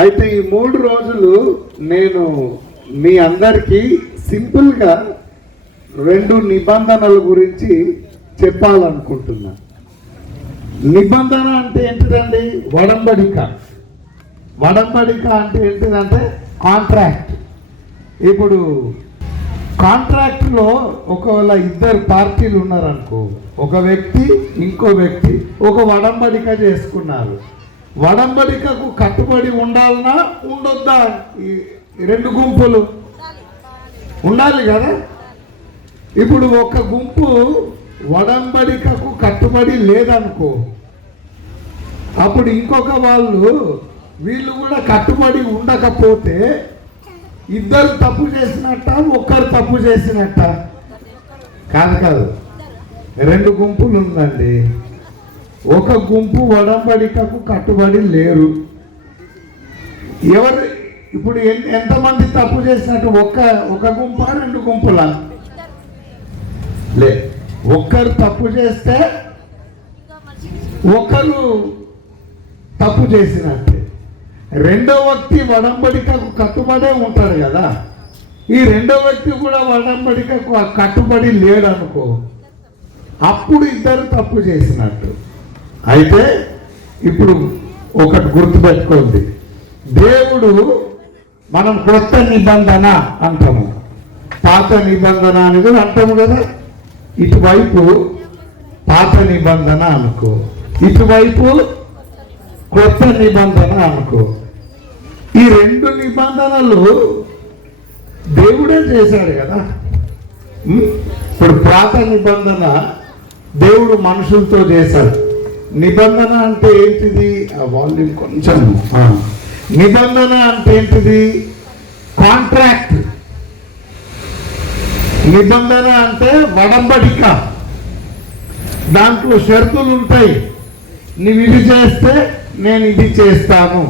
అయితే ఈ 3 రోజులు నేను మీ అందరికీ సింపుల్గా 2 నిబంధనల గురించి చెప్పాలనుకుంటున్నా. నిబంధన అంటే ఏంటిదండి? వడంబడిక. వడంబడిక అంటే ఏంటిదంటే కాంట్రాక్ట్. ఇప్పుడు కాంట్రాక్ట్లో ఒకవేళ 2 పార్టీలు ఉన్నారనుకో, ఒక వ్యక్తి ఇంకో వ్యక్తి ఒక వడంబడిక చేసుకున్నారు. వడంబడికకు కట్టుబడి ఉండాలన్నా ఉండొద్దా? ఈ 2 గుంపులు ఉండాలి కదా. ఇప్పుడు ఒక గుంపు వడంబడికకు కట్టుబడి లేదనుకో, అప్పుడు ఇంకొక వీళ్ళు కూడా కట్టుబడి ఉండకపోతే 2 తప్పు చేసినట్ట, 1 తప్పు చేసినట్ట? కాదు, 2 గుంపులు ఉందండి. ఒక గుంపు వడంబడికకు కట్టుబడి లేరు. ఎవరు ఇప్పుడు ఎంతమంది తప్పు చేసినట్టు? ఒక గుంప 2 గుంపులా? లే, 1 తప్పు చేస్తే 1 తప్పు చేసినట్టే. 2వ వ్యక్తి వడంబడికకు కట్టుబడే ఉంటాడు కదా. ఈ 2వ వ్యక్తి కూడా వడంబడికకు కట్టుబడి లేడనుకో, అప్పుడు 2 తప్పు చేసినట్టు. అయితే ఇప్పుడు ఒకటి గుర్తుపెట్టుకోండి, దేవుడు మనం కొత్త నిబంధన అంటాము, పాత నిబంధన అని కూడా అంటాము కదా. ఇటువైపు పాత నిబంధన అనుకో, ఇటువైపు కొత్త నిబంధన అనుకో. ఈ 2 నిబంధనలు దేవుడే చేశాడు కదా. ఇప్పుడు పాత నిబంధన దేవుడు మనుషులతో చేశాడు. నిబంధన అంటే ఏంటిది? ఆ వాల్యూమ్ కొంచెం. నిబంధన అంటే ఏంటిది? కాంట్రాక్ట్. నిబంధన అంటే వడంబడిక. దాంట్లో షరతులు ఉంటాయి. నువ్వు ఇది చేస్తే నేను ఇది చేస్తాను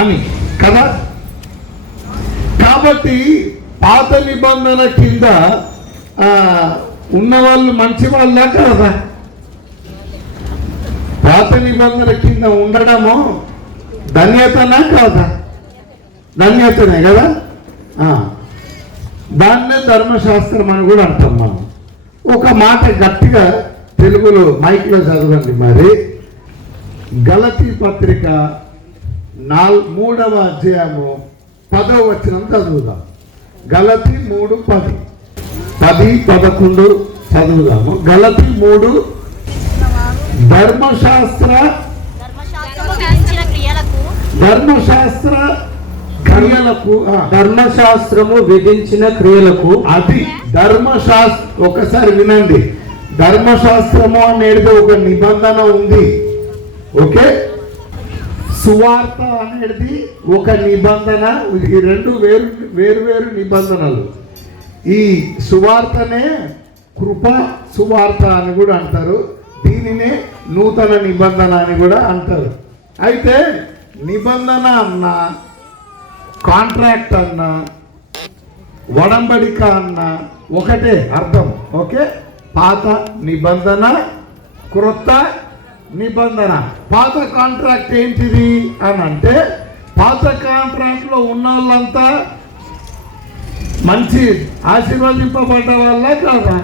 అని కదా. కాబట్టి పాత నిబంధన కింద ఉన్నవాళ్ళు మంచి వాళ్ళ కదా. పాత నిబంధన కింద ఉండడము ధన్యతనా కాదా? ధన్యతనే కదా. దాన్నే ధర్మశాస్త్రం అని కూడా అంటాం మనం. ఒక మాట గట్టిగా తెలుగులో మైక్లో చదవండి మరి. గలతీ పత్రిక 3వ అధ్యాయము 10వ వచనం చదువుదాం. గలతీ 3:10, 10-11 చదువుదాము. గలతీ 3. ధర్మశాస్త్ర క్రియలకు, ధర్మశాస్త్రము విధించిన క్రియలకు, అది ధర్మశాస్త్రం. ఒకసారి వినండి, ధర్మశాస్త్రము అనేది ఒక నిబంధన ఉంది. ఓకే, సువార్త అనేది ఒక నిబంధన. ఈ 2 వేరు నిబంధనలు. ఈ సువార్తనే కృప సువార్త అని కూడా అంటారు. దీనినే నూతన నిబంధన అని కూడా అంటారు. అయితే నిబంధన అన్నా, కాంట్రాక్ట్ అన్నా, వడంబడిక అన్నా ఒకటే అర్థం. ఓకే, పాత నిబంధన, క్రొత్త నిబంధన. పాత కాంట్రాక్ట్ ఏంటిది అని అంటే, పాత కాంట్రాక్ట్లో ఉన్న వాళ్ళంతా మంచి ఆశీర్వదింపబడ్డ వాళ్ళ కాదా?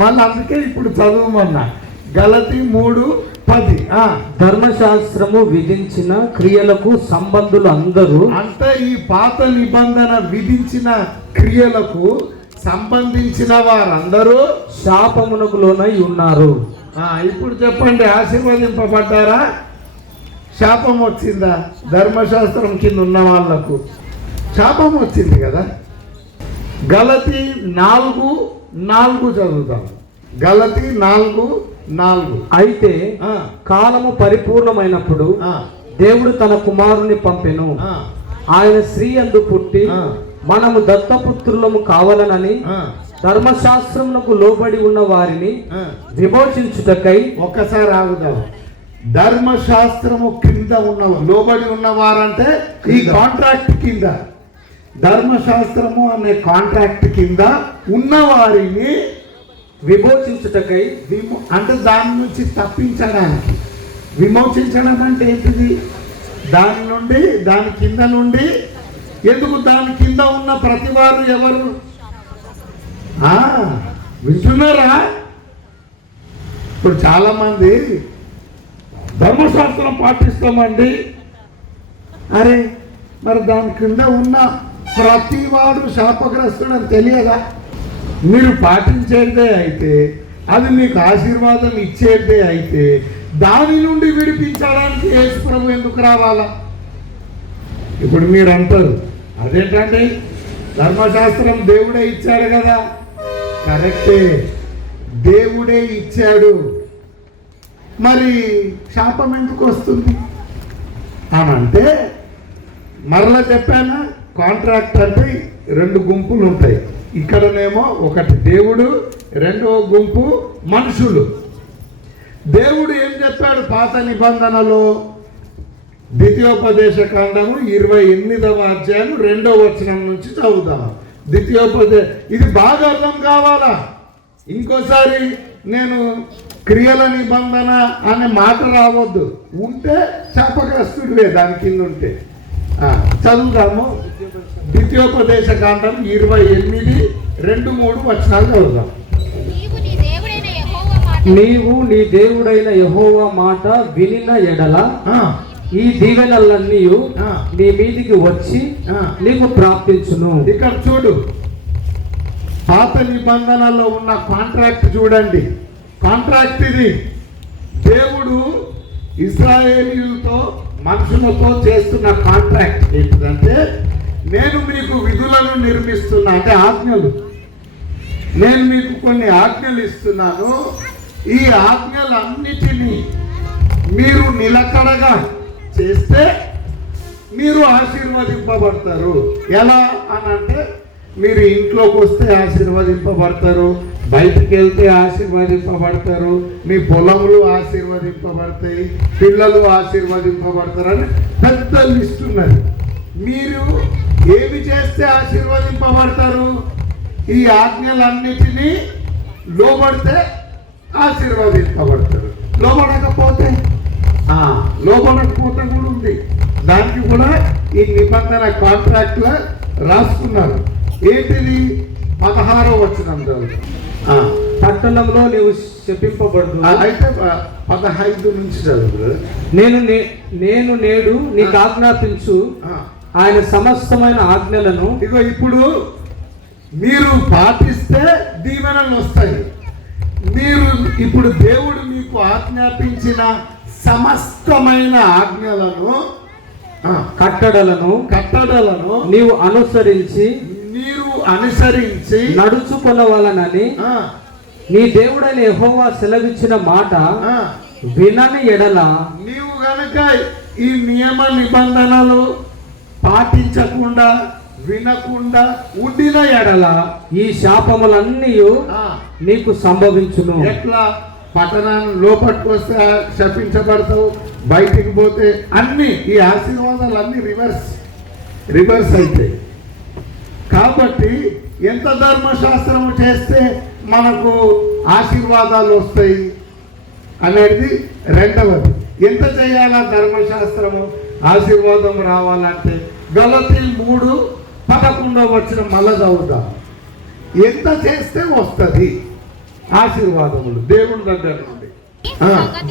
మళ్ళీ అందుకే ఇప్పుడు చదువుమన్నా. గలతీ 3:10. ధర్మశాస్త్రము విధించిన క్రియలకు సంబంధులు అందరూ, అంటే ఈ పాత నిబంధన విధించిన క్రియలకు సంబంధించిన వారందరూ శాపమునకు లోనై ఉన్నారు. ఇప్పుడు చెప్పండి, ఆశీర్వదింపబడ్డారా? శాపం వచ్చిందా? ధర్మశాస్త్రం కింద ఉన్న వాళ్లకు శాపం వచ్చింది కదా. గలతీ 4:4 చదువుతాం. గలతీ 4:4. అయితే కాలము పరిపూర్ణమైనప్పుడు దేవుడు తన కుమారుని పంపెను. ఆయన స్త్రీ యందు పుట్టి మనము దత్తపుత్రులము కావాలనని ధర్మశాస్త్రమునకు లోబడి ఉన్న వారిని విమోచించుటకై. ఒక్కసారి ఆగుదాం. ధర్మశాస్త్రము కింద ఉన్న లోబడి ఉన్నవారంటే ఈ కాంట్రాక్ట్ కింద, ధర్మశాస్త్రము అనే కాంట్రాక్ట్ కింద ఉన్నవారిని విమోచించుటకై, అంటే దాని నుంచి తప్పించడానికి. విమోచించడం అంటే ఏంటిది? దాని నుండి దాని కింద నుండి. ఎందుకు దాని కింద ఉన్న ప్రతి వారు ఎవరు? వింటున్నారా? ఇప్పుడు చాలా మంది ధర్మశాస్త్రం పాటిస్తామండి. అరే మరి దాని కింద ఉన్న ప్రతి వాడు శాపగ్రస్తుడు అని తెలియదా? మీరు పాటించేదే అయితే, అది మీకు ఆశీర్వాదం ఇచ్చేదే అయితే, దాని నుండి విడిపించడానికి యేసు ప్రభు ఎందుకు రావాలా? ఇప్పుడు మీరు అంటారు అదేంటండి, ధర్మశాస్త్రం దేవుడే ఇచ్చాడు కదా. కరెక్టే, దేవుడే ఇచ్చాడు, మరి శాపం ఎందుకు వస్తుంది అని అంటే, మరలా చెప్పానా, కాంట్రాక్ట్ అంటే రెండు గుంపులు ఉంటాయి. ఇక్కడనేమో ఒకటి దేవుడు, రెండవ గుంపు మనుషులు. దేవుడు ఏం చెప్పాడు పాత నిబంధనలో? ద్వితీయోపదేశ కాండము 28వ అధ్యాయం 2వ వచనం నుంచి చదువుతాము. ఇది బాగా అర్థం కావాలా. ఇంకోసారి నేను క్రియల నిబంధన అనే మాట రావద్దు. ఉంటే శాపగ్రస్తుడివే దాని కింద ఉంటే. చదువుదాము. ద్వితీయోపదేశ కాండం 28:2-3 వచనాలు చదువుదాం. నీవు నీ దేవుడైన యెహోవా మాట వినిన ఎడల ఈ దీవెనలన్నీ నీ మీదికి వచ్చి నీకు ప్రాప్తించును. ఇక్కడ చూడు, పాత నిబంధనలో ఉన్న కాంట్రాక్ట్ చూడండి. కాంట్రాక్ట్ ఇది. దేవుడు ఇశ్రాయేలీయులతో మనుషులతో చేస్తున్న కాంట్రాక్ట్ ఏంటిదంటే, నేను మీకు విధులను నిర్మిస్తున్నా, అంటే ఆజ్ఞలు. నేను మీకు కొన్ని ఆజ్ఞలు ఇస్తున్నాను. ఈ ఆజ్ఞలన్నిటినీ మీరు నిలకడగా చేస్తే మీరు ఆశీర్వదింపబడతారు. ఎలా అని అంటే, మీరు ఇంట్లోకి వస్తే ఆశీర్వదింపబడతారు, బయటికి వెళ్తే ఆశీర్వదింపబడతారు, మీ పొలములు ఆశీర్వదింపబడతాయి, పిల్లలు ఆశీర్వదింపబడతారు అని పెద్ద లిస్ట్ ఉన్నది. మీరు ఏమి చేస్తే ఆశీర్వదింపబడతారు? ఈ ఆజ్ఞలన్నిటినీ లోబడితే ఆశీర్వదింపబడతారు. లోబడకపోతే లోబడకపోతే కూడా ఉంది. దానికి కూడా ఈ నిబంధన కాంట్రాక్ట్ లో రాసుకున్నారు. ఏంటిది? 16వ వచనం పట్టణంలో నీవు శపింపబడు. అయితే 15 నుంచి చదువు. నేను నేడు నీకు ఆజ్ఞాపించు ఆయన సమస్తమైన ఆజ్ఞలను. ఇగో ఇప్పుడు మీరు పాటిస్తే దీవెనలు వస్తాయి. మీరు ఇప్పుడు దేవుడు మీకు ఆజ్ఞాపించిన సమస్తమైన ఆజ్ఞలను, కట్టడలను నీవు అనుసరించి నడుచుకొనవలనని నీ దేవుడైన యెహోవా సెలవిచ్చిన మాట వినని ఎడల, నీవు గనక ఈ నియమ నిబంధనలు పాటించకుండా వినకుండా ఉండిన ఎడల ఈ శాపములన్నీ నీకు సంభవించును. ఎట్లా? పట్టణాన్ని లోపలికి వస్తే శపించబడతావు, బయటికి పోతే అన్ని ఈ ఆశీర్వాదాలు అన్ని రివర్స్ అవుతాయి. కాబట్టి ఎంత ధర్మశాస్త్రము చేస్తే మనకు ఆశీర్వాదాలు వస్తాయి అనేది రెండవది. ఎంత చేయాలా ధర్మశాస్త్రము ఆశీర్వాదం రావాలంటే? గలతీ 3:11 వచనం మళ్ళా చదువుతాం. ఎంత చేస్తే వస్తుంది ఆశీర్వాదములు దేవుని దగ్గర నుండి?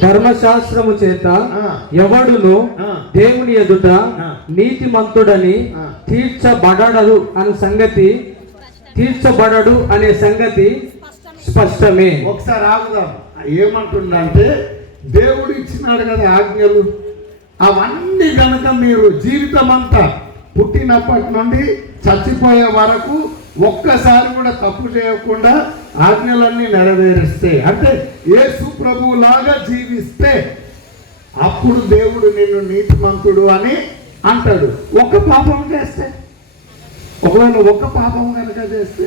ధర్మశాస్త్రము చేత ఎవడును దేవుని ఎదుట నీతిమంతుడని తీర్చబడడు అనే సంగతి స్పష్టమే. ఒకసారి ఆగుదాం. ఏమంటుండంటే, దేవుడు ఇచ్చినాడు కదా ఆజ్ఞలు, అవన్నీ కనుక మీరు జీవితం అంతా పుట్టినప్పటి నుండి చచ్చిపోయే వరకు ఒక్కసారి కూడా తప్పు చేయకుండా ఆజ్ఞలన్నీ నెరవేరిస్తే, అంటే యేసు ప్రభువు లాగా జీవిస్తే, అప్పుడు దేవుడు నిన్ను నీతిమంతుడు అని అంటాడు. ఒక్క పాపం చేస్తే, ఒకవేళ ఒక్క పాపం కనుక చేస్తే,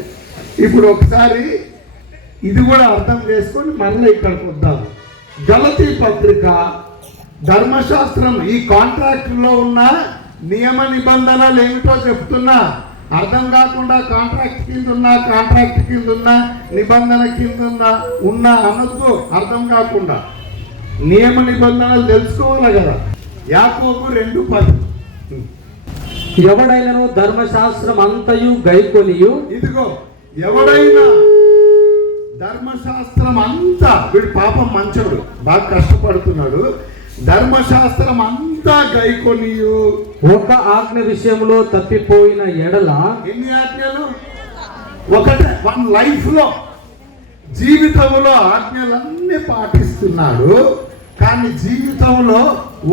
ఇప్పుడు ఒకసారి ఇది కూడా అర్థం చేసుకొని మళ్ళీ ఇక్కడికి వద్దాం. గలతీ పత్రిక ధర్మశాస్త్రం ఈ కాంట్రాక్ట్లో ఉన్న నియమ నిబంధనలు ఏమిటో చెప్తున్నా. అర్థం కాకుండా కాంట్రాక్ట్ కింద ఉన్నా నిబంధన కింద ఉన్నా అనొద్దు. అర్థం కాకుండా నియమ నిబంధనలు తెలుసుకోవాలి కదా. యాకోబు 2:10. ఎవడైనను ధర్మశాస్త్రం అంతయు గైకొనియు. ఇదిగో ఎవడైనా ధర్మశాస్త్రం అంతా, వీడు పాపం మంచోడు, బాగా కష్టపడుతున్నాడు, ధర్మశాస్త్రం అంతా గైకొనియు ఒక ఆజ్ఞ విషయంలో తప్పిపోయిన ఎడల. ఎన్ని ఆజ్ఞలు? ఒకటే. వన్ లైఫ్ లో జీవితంలో ఆజ్ఞలన్నీ పాటిస్తున్నాడు, కానీ జీవితంలో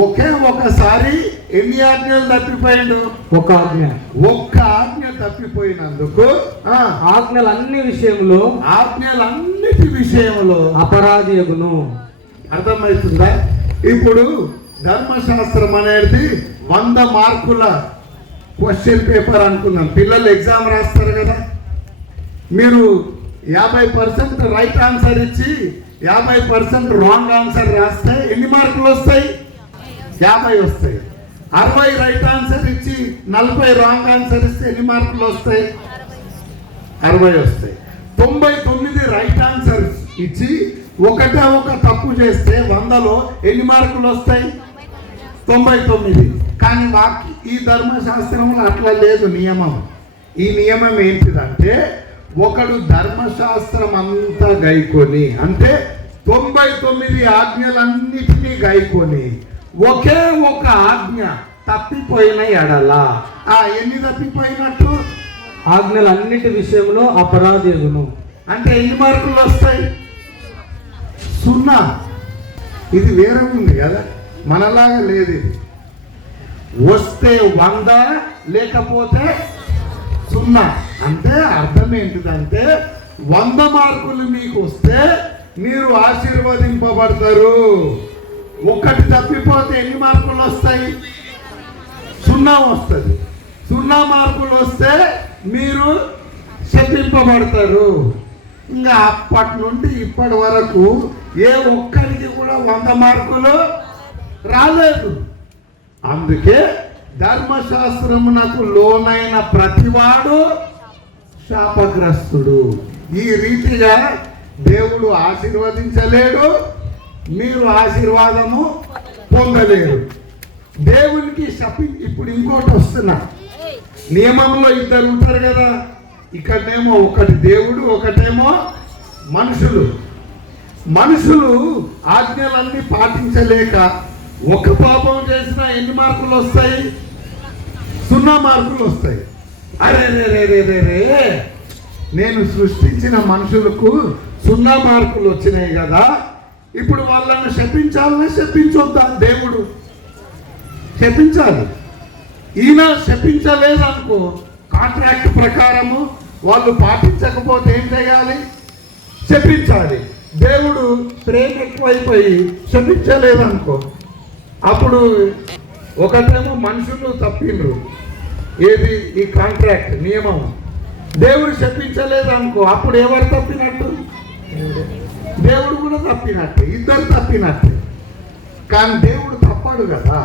ఒకే ఒకసారి ఎన్ని ఆజ్ఞలు తప్పిపోయాడు? ఒక ఆజ్ఞ. ఒక్క ఆజ్ఞ తప్పిపోయినందుకు ఆజ్ఞలన్నిటి విషయంలో అపరాధియగును. అర్థమవుతుందా? ఇప్పుడు ధర్మశాస్త్రం అనేది 100 మార్కుల క్వశ్చన్ పేపర్ అనుకుందాం. పిల్లలు ఎగ్జామ్ రాస్తారు కదా, మీరు 50% రైట్ ఆన్సర్ ఇచ్చి 50% రాంగ్ ఆన్సర్ రాస్తే ఎన్ని మార్కులు వస్తాయి? 50 వస్తాయి. 60 రైట్ ఆన్సర్ ఇచ్చి 40 రాంగ్ ఆన్సర్ ఇస్తే ఎన్ని మార్కులు వస్తాయి? 60 వస్తాయి. 99 రైట్ ఆన్సర్ ఇచ్చి ఒకటే ఒక తప్పు చేస్తే 100లో ఎన్ని మార్కులు వస్తాయి? 99. కానీ ఈ ధర్మశాస్త్రంలో అట్లా లేదు నియమం. ఈ నియమం ఏంటిదంటే, ఒకడు ధర్మశాస్త్రం అంతా గైకొని, అంటే 99 ఆజ్ఞలన్నిటినీ గైకొని ఒకే ఒక ఆజ్ఞ తప్పిపోయిన ఎడల, ఎన్ని తప్పిపోయినట్టు? ఆజ్ఞలన్నిటి విషయంలో అపరాధియగును. అంటే ఎన్ని మార్కులు వస్తాయి? 0. ఇది వేరే ఉంది కదా, మనలాగా లేదు. ఇది వస్తే 100, లేకపోతే 0. అంటే అర్థం ఏంటిదంటే 100 మార్కులు మీకు వస్తే మీరు ఆశీర్వదింపబడతారు. ఒకటి తప్పిపోతే ఎన్ని మార్కులు వస్తాయి? 0 వస్తుంది. 0 మార్కులు వస్తే మీరు శపింపబడతారు. ఇంకా అప్పటి నుండి ఇప్పటి వరకు ఏ ఒక్కరికి కూడా 100 మార్కులు రాలేదు. అందుకే ధర్మశాస్త్రమునకు లోనైన ప్రతివాడు శాపగ్రస్తుడు. ఈ రీతిగా దేవుడు ఆశీర్వదించలేడు, మీరు ఆశీర్వాదము పొందలేరు. దేవునికి ఇప్పుడు ఇంకోటి వస్తున్నా, నియమంలో 2 ఉంటారు కదా, ఇక్కడేమో ఒకటి దేవుడు, ఒకటేమో మనుషులు. మనుషులు ఆజ్ఞలన్నీ పాటించలేక ఒక పాపం చేసినా ఎన్ని మార్కులు వస్తాయి? 0 మార్కులు వస్తాయి. అరే రే రే రే రే, నేను సృష్టించిన మనుషులకు 0 మార్కులు వచ్చినాయి కదా, ఇప్పుడు వాళ్ళని శపించాలనే శపించొద్దా? దేవుడు శపించాలి. ఈయన శపించలేదనుకో, కాంట్రాక్ట్ ప్రకారము వాళ్ళు పాటించకపోతే ఏం చేయాలి? శపించాలి. దేవుడు ప్రేమ ఎక్కువైపోయి శపించలేదనుకో, అప్పుడు ఒకటేమో మనుషులు తప్పిండ్రు, ఏది? ఈ కాంట్రాక్ట్ నియమం. దేవుడు శపించలేదనుకో, అప్పుడు ఎవరు తప్పినట్టు? దేవుడు కూడా తప్పినట్టు, ఇద్దరు తప్పినట్టు. కానీ దేవుడు తప్పడు కదా.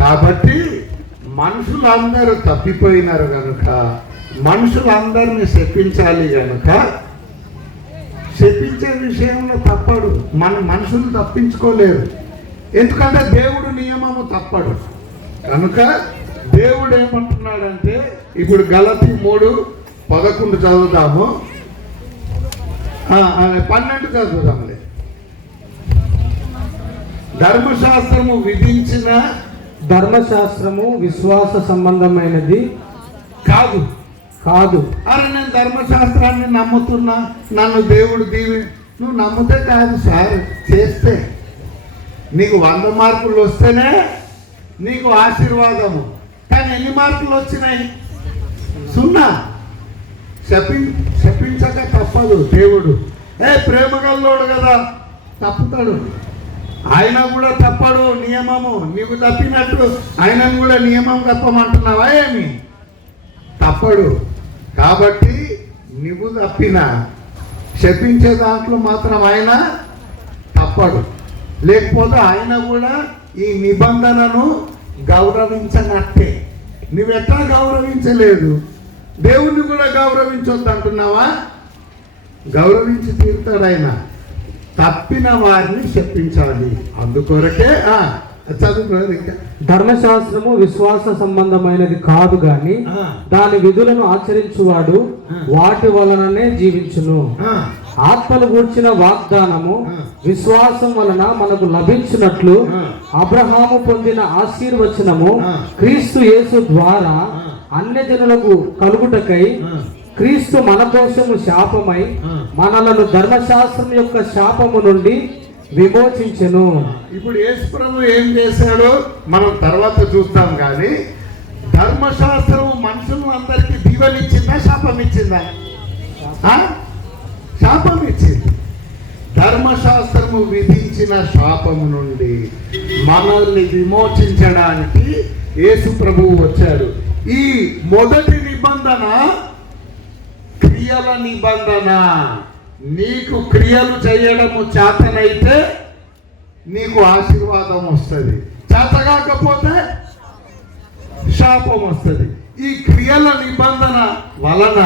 కాబట్టి మనుషులందరూ తప్పిపోయినారు కనుక మనుషులందరినీ శపించాలి కనుక శపించే విషయంలో తప్పడు. మనుషులు తప్పించుకోలేరు, ఎందుకంటే దేవుడు నియమము తప్పడు. కనుక దేవుడు ఏమంటున్నాడంటే, ఇప్పుడు గలతీ 3:11 చదువుతాము, 12 చదువుదాంలే. ధర్మశాస్త్రము విధించిన, ధర్మశాస్త్రము విశ్వాస సంబంధమైనది కాదు. అరే నేను ధర్మశాస్త్రాన్ని నమ్ముతున్నా, నన్ను దేవుడు నువ్వు నమ్మితే కాదు సార్, చేస్తే నీకు 100 మార్కులు వస్తేనే నీకు ఆశీర్వాదము. కానీ ఎన్ని మార్కులు వచ్చినాయి? 0. శపించక తప్పదు. దేవుడు ప్రేమగల్లోడు కదా, తప్పుతాడు. ఆయన కూడా తప్పడు నియమము. నీకు తప్పినట్టు ఆయనను కూడా నియమం తప్పమంటున్నావా? ఏమి తప్పడు. కాబట్టి నువ్వు తప్పిన శపించే దాంట్లో మాత్రం ఆయన తప్పడు. లేకపోతే ఆయన కూడా ఈ నిబంధనను గౌరవించనట్టే. నువ్వెట్లా గౌరవించలేదు, దేవుణ్ణి కూడా గౌరవించొద్దు అంటున్నావా? గౌరవించి తీరుతాడు ఆయన. తప్పిన వారిని శపించాలి. అందుకొరకే చదువుకున్నారు ఇంకా. ధర్మశాస్త్రము విశ్వాస సంబంధమైనది కాదు గాని దాని విధులను ఆచరించువాడు వాటి వలననే జీవించును. ఆత్మను గూర్చిన వాగ్దానము విశ్వాసం వలన మనకు లభించినట్లు అబ్రహాము పొందిన ఆశీర్వచనము క్రీస్తు యేసు ద్వారా అన్యజనులకు కలుగుటకై క్రీస్తు మన కోసము శాపమై మనలను ధర్మశాస్త్రం యొక్క శాపము నుండి విమోచించెను. ఇప్పుడు యేసు ప్రభు ఏం చేశాడో మనం తర్వాత చూస్తాం, కానీ ధర్మశాస్త్రం మనుషులు అందరికీ దీవెనిచ్చిందా శాపం ఇచ్చిందా? శాపం ఇచ్చింది. ధర్మశాస్త్రము విధించిన శాపము నుండి మనల్ని విమోచించడానికి యేసు ప్రభువు వచ్చాడు. ఈ మొదటి నిబంధన క్రియల నిబంధన. నీకు క్రియలు చేయడము చేతనైతే నీకు ఆశీర్వాదం వస్తుంది, చేతగాకపోతే శాపం వస్తుంది. ఈ క్రియల నిబంధన వలన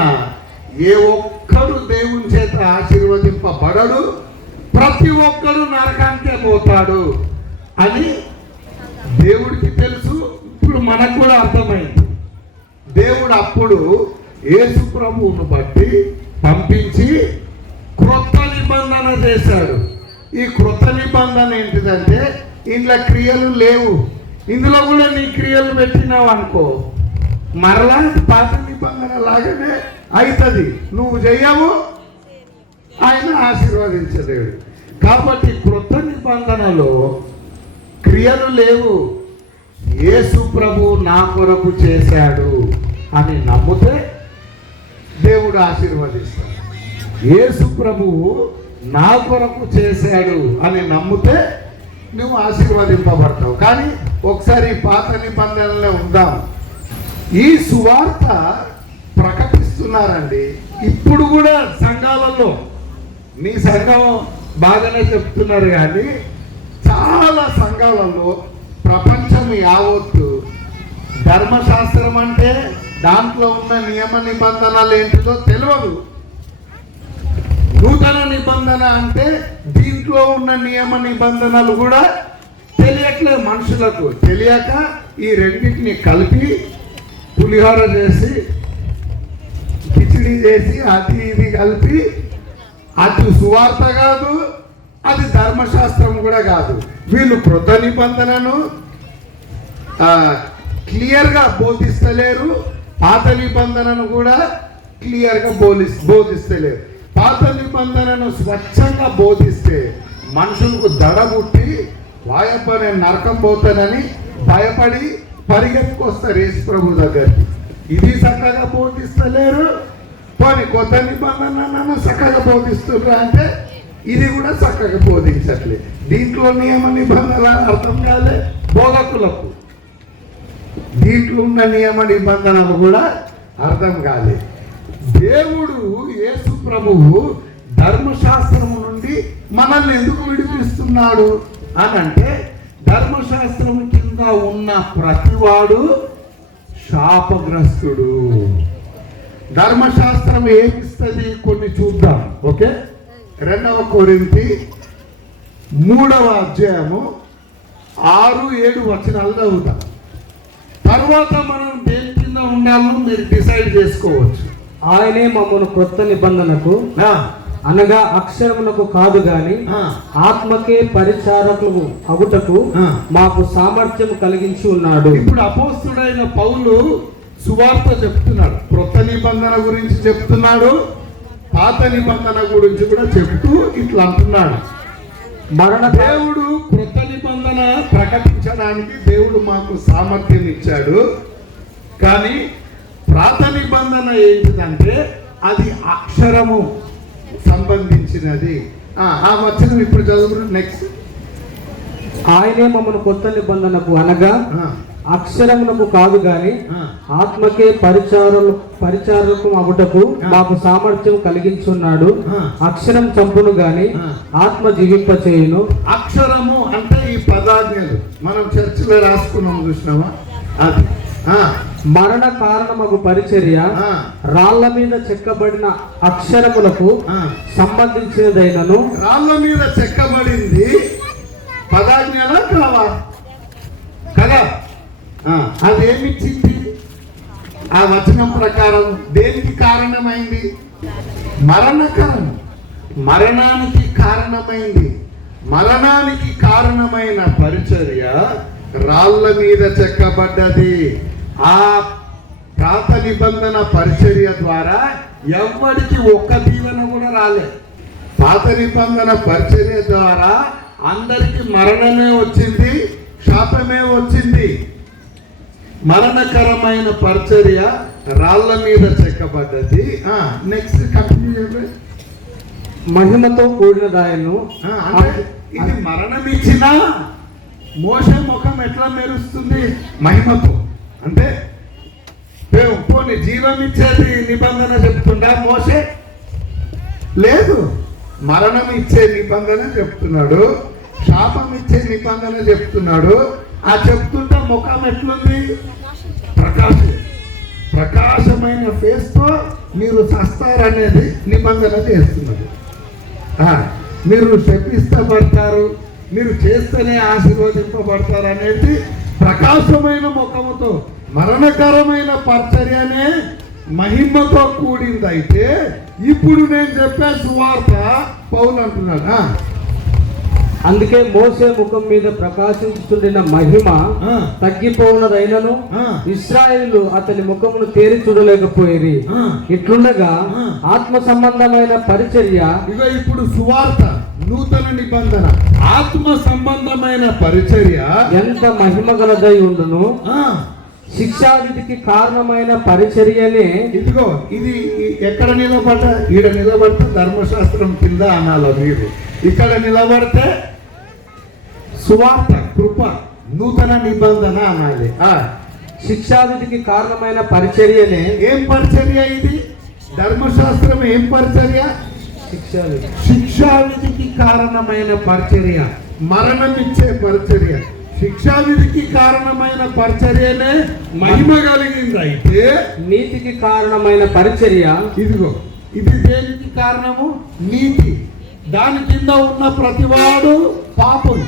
ఏ ఒక్కడు దేవుని చేత ఆశీర్వదింపబడడు, ప్రతి ఒక్కడు నరకానికే పోతాడు అని దేవుడికి తెలుసు. ఇప్పుడు మనకు కూడా అర్థమైంది. దేవుడు అప్పుడు యేసు ప్రభువును బట్టి పంపించి క్రొత్త నిబంధన చేశాడు. ఈ క్రొత్త నిబంధన ఏంటిదంటే ఇంట్లో క్రియలు లేవు, ఇందులో కూడా నీ క్రియలు పెట్టినావు అనుకో మరలా పాత నిబంధన లాగానే అవుతుంది. నువ్వు చెయ్యవు, ఆయన ఆశీర్వదించలేడు. కాబట్టి క్రొత్త నిబంధనలో క్రియలు లేవు. యేసు ప్రభు నా కొరకు చేశాడు అని నమ్మితే దేవుడు ఆశీర్వదిస్తాడు. యేసు ప్రభువు నా కొరకు చేశాడు అని నమ్మితే నువ్వు ఆశీర్వదింపబడతావు. కానీ ఒకసారి పాత నిబంధనలో ఉందాం. ఈ సువార్త ప్రకటిస్తున్నారండి ఇప్పుడు కూడా సంఘాలలో. మీ సంఘం బాగానే చెప్తున్నారు, కానీ చాలా సంఘాలలో ప్రపంచం యావత్తు ధర్మశాస్త్రం అంటే దాంట్లో ఉన్న నియమ నిబంధనలు ఏంటిదో తెలియదు. నూతన నిబంధన అంటే దీంట్లో ఉన్న నియమ నిబంధనలు కూడా తెలియట్లేదు. మనుషులకు తెలియక ఈ రెండింటిని కలిపి పులిహోర చేసి కిచిడి చేసి అది ఇది కలిపి, అది సువార్త కాదు, అది ధర్మశాస్త్రం కూడా కాదు. వీళ్ళు క్రొత్త నిబంధనను క్లియర్గా బోధిస్తలేరు, పాత నిబంధనను కూడా క్లియర్గా బోధిస్తలేరు. పాత నిబంధనను స్వచ్ఛంగా బోధిస్తే మనుషులకు దడబుట్టి వాయపనే నరకం పోతానని భయపడి పరిగెత్తుకొస్తారు యేసు ప్రభు దగ్గరికి. ఇది చక్కగా బోధిస్తలేరు, పోనీ కొత్త నిబంధనను చక్కగా బోధిస్తున్నారు అంటే ఇది కూడా చక్కగా బోధించట్లేదు. దీంట్లో నియమ నిబంధనలు అర్థం కాలే బోధకులకు, దీంట్లో ఉన్న నియమ నిబంధనలు కూడా అర్థం కాలే. దేవుడు యేసు ప్రభువు ధర్మశాస్త్రము నుండి మనల్ని ఎందుకు విడిపిస్తున్నాడు అని అంటే ధర్మశాస్త్రము కింద ఉన్న ప్రతివాడు శాపగ్రస్తుడు. ధర్మశాస్త్రం ఏమిస్తుంది కొన్ని చూద్దాం. ఓకే, 2 కొరింథీ 3వ అధ్యాయము 6-7 వచనాలు చదువుతాం. తర్వాత మనం దేని కింద ఉండాలో మీరు డిసైడ్ చేసుకోవచ్చు. ఆయనే మమ్మను క్రొత్త నిబంధనకు అనగా అక్షరమునకు కాదు గాని ఆత్మకే పరిచారకులు అగుటకు మాకు సామర్థ్యం కలిగించి ఉన్నాడు. ఇప్పుడు అపోస్తుడైన పౌలు సువార్త చెప్తున్నాడు. క్రొత్త నిబంధన గురించి చెప్తున్నాడు, పాత నిబంధన గురించి కూడా చెప్తూ ఇట్లా అంటున్నాడు. దేవుడు క్రొత్త నిబంధన ప్రకటించడానికి దేవుడు మాకు సామర్థ్యం ఇచ్చాడు. కానీ పాత నిబంధన ఏంటిదంటే అది అక్షరము సంబంధించినది. ఆ వచనం ఇప్పుడు చదువు. నెక్స్ట్, ఆయనే మమ్మను కొత్త నిబంధనకు అనగా అక్షరమునకు కాదు గాని ఆత్మకే పరిచారకం అగుటకు మాకు సామర్థ్యం కలిగించున్నాడు. అక్షరం చంపును గాని ఆత్మ జీవింపచేయును. అక్షరము అంటే ఈ పదాజ్ఞలు మనం చర్చిలో రాసుకున్నాం, చూసినామా? అది మరణ కారణమగు పరిచర్య రాళ్ల మీద చెక్కబడిన అక్షరములకు సంబంధించినదైనను. రాళ్ల మీద చెక్కబడింది పదాజ్ఞలా కావా? అదేమిచ్చింది? ఆ వచనం ప్రకారం దేనికి కారణమైంది? మరణకరం, మరణానికి కారణమైంది. మరణానికి కారణమైన పరిచర్య రాళ్ళ మీద చెక్కబడ్డది. ఆ పాత నిబంధన పరిచర్య ద్వారా ఎవ్వడికి ఒక్క దీవెన కూడా రాలేదు. పాత నిబంధన పరిచర్య ద్వారా అందరికి మరణమే వచ్చింది, శాపమే వచ్చింది. మరణకరమైన పరిచర్య రాళ్ళ మీద చెక్కబడ్డది. నెక్స్ట్ కంటిన్యూ చేయండి. మహిమతో కూడినదాయను. అంటే ఇది మరణం ఇచ్చినా మోషే ముఖం ఎట్లా మెరుస్తుంది? మహిమతో. అంటే పోనీ జీవం ఇచ్చేది నిబంధన చెప్తుండా మోషే? లేదు. మరణం ఇచ్చే నిబంధన చెప్తున్నాడు, శాపం ఇచ్చే నిబంధన చెప్తున్నాడు. ఆ చెప్తుంటే ముఖం ఎట్లుంది? ప్రకాశమైన ఫేస్ తో మీరు చస్తారనేది నిబంధన చేస్తున్నది. మీరు శపిస్తబడతారు, మీరు చేస్తేనే ఆశీర్వదింపబడతారు అనేది ప్రకాశమైన ముఖముతో. మరణకరమైన పరిచర్యనే మహిమతో కూడిందైతే ఇప్పుడు నేను చెప్పే సువార్త పౌలు అంటున్నాడు. అందుకే మోసే ముఖం మీద ప్రకాశించుచుండిన మహిమ తగ్గిపోవునదైనను ఇశ్రాయేలు అతని ముఖమును తేరి చూడలేకపోయేది. ఇట్లుండగా ఆత్మ సంబంధమైన పరిచర్య. ఇక ఇప్పుడు సువార్త నూతన నిబంధన ఆత్మ సంబంధమైన పరిచర్య ఎంత మహిమ గలదై ఉండును. శిక్షావిధికి కారణమైన పరిచర్యనే. ఇదిగో ఇది ఎక్కడ నిలబడ్డా, ఈడ నిలబడితే ధర్మశాస్త్రం కింద అనాలి మీరు. ఇక్కడ నిలబడితే సువార్త, కృప, నూతన నిబంధన అనాలి. శిక్షావిధికి కారణమైన పరిచర్యనే. ఏం పరిచర్య ఇది? ధర్మశాస్త్రం ఏం పరిచర్య? శిక్షావిధికి కారణమైన పరిచర్య, మరణమిచ్చే పరిచర్య. శిక్షావిధికి కారణమైన పరిచర్యనే మహిమ కలిగింది. అయితే నీతికి కారణమైన పరిచర్య. ఇదిగో ఇది దేనికి కారణము? నీతి. దాని కింద ఉన్న ప్రతివాడు పాపం.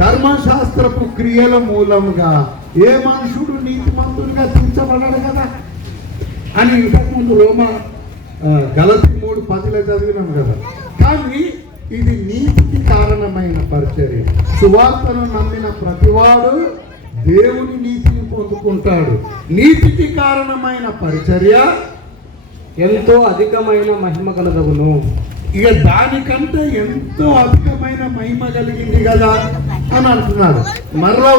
ధర్మశాస్త్రపు క్రియల మూలముగా ఏ మనుషుడు నీతిమంతుడిగా తీర్చబడడు కదా అని ఇంతకుముందు గలతీ 3:10 చదివినాం కదా. కానీ ఇది నీతికి కారణమైన పరిచర్య. సువార్తను నమ్మిన ప్రతివాడు దేవుని నీతిని పొందుకుంటాడు. నీతికి కారణమైన పరిచర్య ఎంతో అధికమైన మహిమ కలదగును. ఇక దానికంటే ఎంతో అధికమైన మహిమ కలిగింది కదా అని అంటున్నాడు. మరలా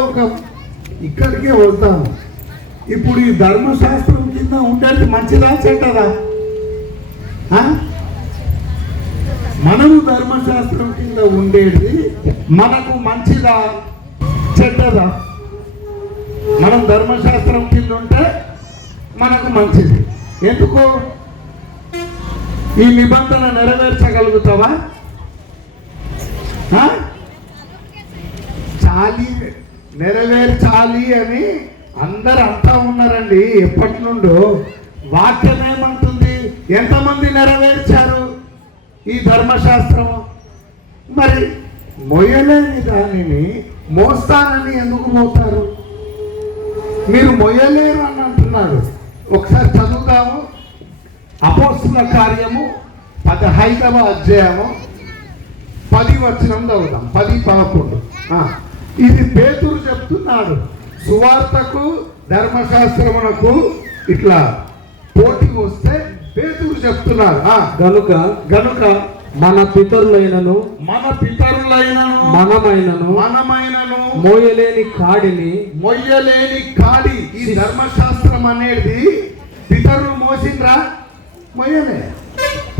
ఇక్కడికే వద్దాము. ఇప్పుడు ఈ ధర్మశాస్త్రం కింద ఉండేది మంచిదా చెడ్డదా? మనము ధర్మశాస్త్రం కింద ఉండేది మనకు మంచిదా చెడ్డదా? మనం ధర్మశాస్త్రం కింద ఉంటే మనకు మంచిది. ఎందుకు? ఈ నిబంధన నెరవేర్చగలుగుతావా? చాలి నెరవేర్చాలి అని అందరు అంటా ఉన్నారండి ఎప్పటి నుండో. వాక్యం ఏమంటుంది? ఎంతమంది నెరవేర్చారు ఈ ధర్మశాస్త్రము? మరి మొయ్యలేని దానిని మోస్తానని ఎందుకు మోస్తారు? మీరు మొయ్యలేరు అని అంటున్నాడు. ఒకసారి చదువుతాము. అపోస్తుల కార్యము 15వ అధ్యాయము 10 వచనం చదువుతాం. 10-11. ఇది పేతురు చెప్తున్నాడు. సువార్తకు ధర్మశాస్త్రమునకు ఇట్లా పోటీ వస్తే పేతురు చెప్తున్నారు. గనుక మన పితరులైనను మనమైనను మోయలేని కాడి. ఈ ధర్మశాస్త్రం అనేది పితరులు మోసిండ్రా? మోయలే.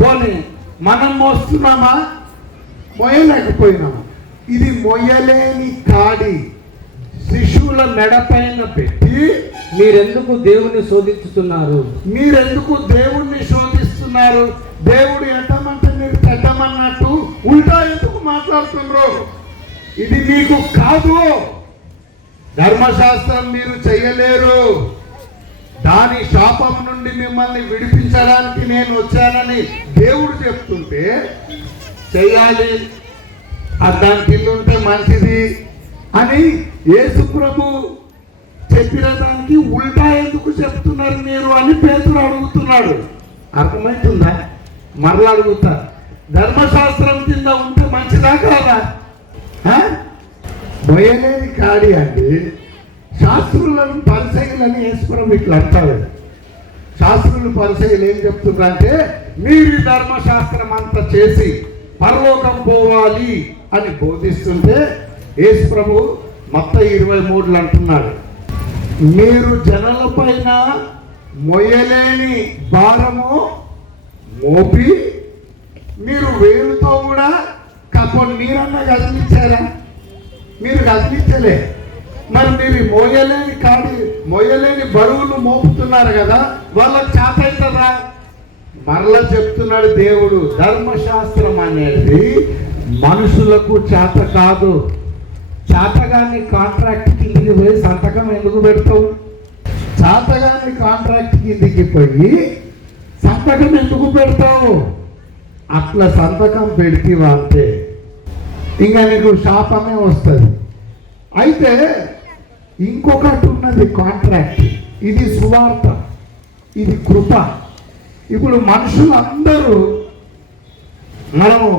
పోనీ మనం మోస్తున్నామా? మోయలేకపోయినామా? ఇది మొయ్యలేని కాడి శిశువుల మెడపైన పెట్టి మీరెందుకు దేవుణ్ణి శోధిస్తున్నారు? దేవుడు ఎట్టమంటే మీరు పెట్టమన్నట్టు ఉల్టా ఎందుకు మాట్లాడుతున్నారు? ఇది మీకు కాదు. ధర్మశాస్త్రం మీరు చెయ్యలేరు. దాని శాపం నుండి మిమ్మల్ని విడిపించడానికి నేను వచ్చానని దేవుడు చెప్తుంటే చెయ్యాలి, దాని కింద ఉంటే మంచిది అని యేసు ప్రభు చెప్పిన దానికి ఉల్టా ఎందుకు చెప్తున్నారు మీరు అని పేతురు అడుగుతున్నాడు. అర్థమవుతుందా? మరలా అడుగుతా, ధర్మశాస్త్రం కింద ఉంటే మంచిదా కాదా? మొయ్యలేని కాడి అండి. శాస్త్రులను పరిచయలని యేసుప్రభు ఇట్లా అంటారు. శాస్త్రులు పరిచయలు ఏం చెప్తున్నారంటే, మీరు ఈ ధర్మశాస్త్రం అంతా చేసి పరలోకం పోవాలి అని బోధిస్తుంటే యేసుప్రభు మత్తయి 23 అంటున్నాడు, మీరు జనుల పైన మొయ్యలేని భారము మోపి మీరు వేలుతో కూడా కొన్ని మీరన్నా కదిలించారా? మీరు కదిలించలే. మరి మీరు మొయ్యలేని బరువులు మోపుతున్నారు కదా, వాళ్ళకి చేత అవుతుందా? మరలా చెప్తున్నాడు దేవుడు, ధర్మశాస్త్రం అనేది మనుషులకు చేత కాదు. చేతగాని కాంట్రాక్ట్ కిందికి పోయి సంతకం ఎందుకు పెడతావు? చేతగాని కాంట్రాక్ట్ కిందికి పోయి సంతకం ఎందుకు పెడతావు? అట్లా సంతకం పెడితేవా అంటే ఇంకా నీకు శాపమే వస్తుంది. అయితే ఇంకొకటి ఉన్నది కాంట్రాక్ట్. ఇది సువార్త, ఇది కృప. ఇప్పుడు మనుషులందరూ మనము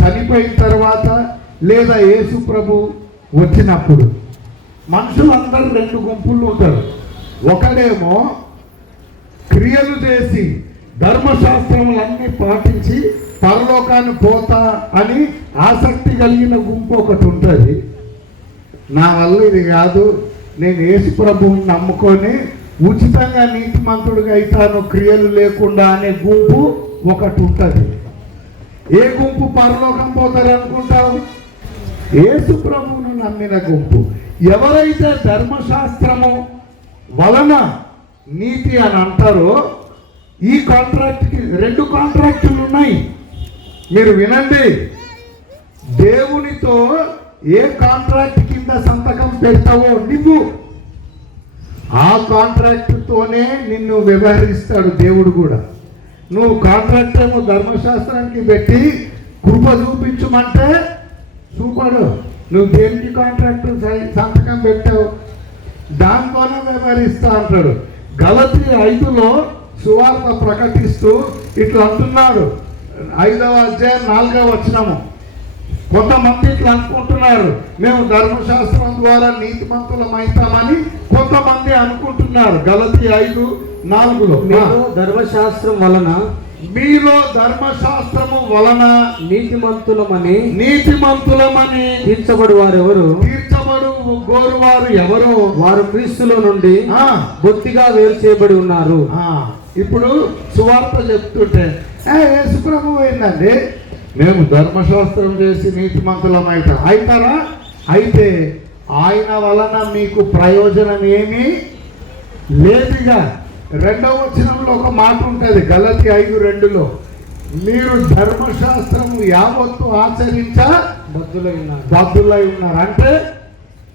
చనిపోయిన తర్వాత లేదా యేసు ప్రభు వచ్చినప్పుడు మనుషులందరూ 2 గుంపులు ఉంటారు. ఒకడేమో క్రియలు చేసి ధర్మశాస్త్రములన్నీ పాటించి పరలోకాన్ని పోతా అని ఆసక్తి కలిగిన గుంపు ఒకటి ఉంటుంది. నా వల్ల ఇది కాదు, నేను యేసు ప్రభువుని నమ్ముకొని ఉచితంగా నీతిమంతుడిగా అవుతాను క్రియలు లేకుండా అనే గుంపు ఒకటి ఉంటుంది. ఏ గుంపు పరలోకం పోతారు అనుకుంటావు? యేసు ప్రభువును నమ్మిన గుంపు. ఎవరైతే ధర్మశాస్త్రము వలన నీతి అని అంటారో, ఈ కాంట్రాక్ట్కి 2 కాంట్రాక్టులు ఉన్నాయి. మీరు వినండి, దేవునితో ఏ కాంట్రాక్ట్ కింద సంతకం పెడతావో నువ్వు ఆ కాంట్రాక్ట్తోనే నిన్ను వ్యవహరిస్తాడు దేవుడు కూడా. నువ్వు కాంట్రాక్ట్ ఏమో ధర్మశాస్త్రానికి పెట్టి కృప చూపించమంటే చూపడు. నువ్వు దేనికి కాంట్రాక్ట్ సంతకం పెట్టావు దాంతోనే వ్యవహరిస్తా అంటాడు. గలతీ 5లో సువార్త ప్రకటిస్తూ ఇట్లా అంటున్నాడు. 5వ అధ్యాయం 4వ వచనము. కొంతమంది ఇట్లా అనుకుంటున్నారు, మేము ధర్మశాస్త్రం ద్వారా నీతిమంతులం అవుతామని కొంతమంది అనుకుంటున్నారు. గలతీ 5:4లో మీలో ధర్మశాస్త్రం వలన నీతిమంతులమని తీర్చబడు గోరువారు ఎవరు? వారు క్రీస్తులో నుండి బొత్తిగా వేరు చేయబడి ఉన్నారు. ఇప్పుడు సువార్త చెప్తుంటే యేసు ప్రభు ఏంటండి, మేము ధర్మశాస్త్రం చేసి నీతిమంతులం అవుతారా? అయితే ఆయన వలన మీకు ప్రయోజనం ఏమీ లేదుగా. 2వ వచనంలో ఒక మాట ఉంటుంది, గలతీ 5:2లో, మీరు ధర్మశాస్త్రము యావత్తు ఆచరించ బద్దులై ఉన్నారు. అంటే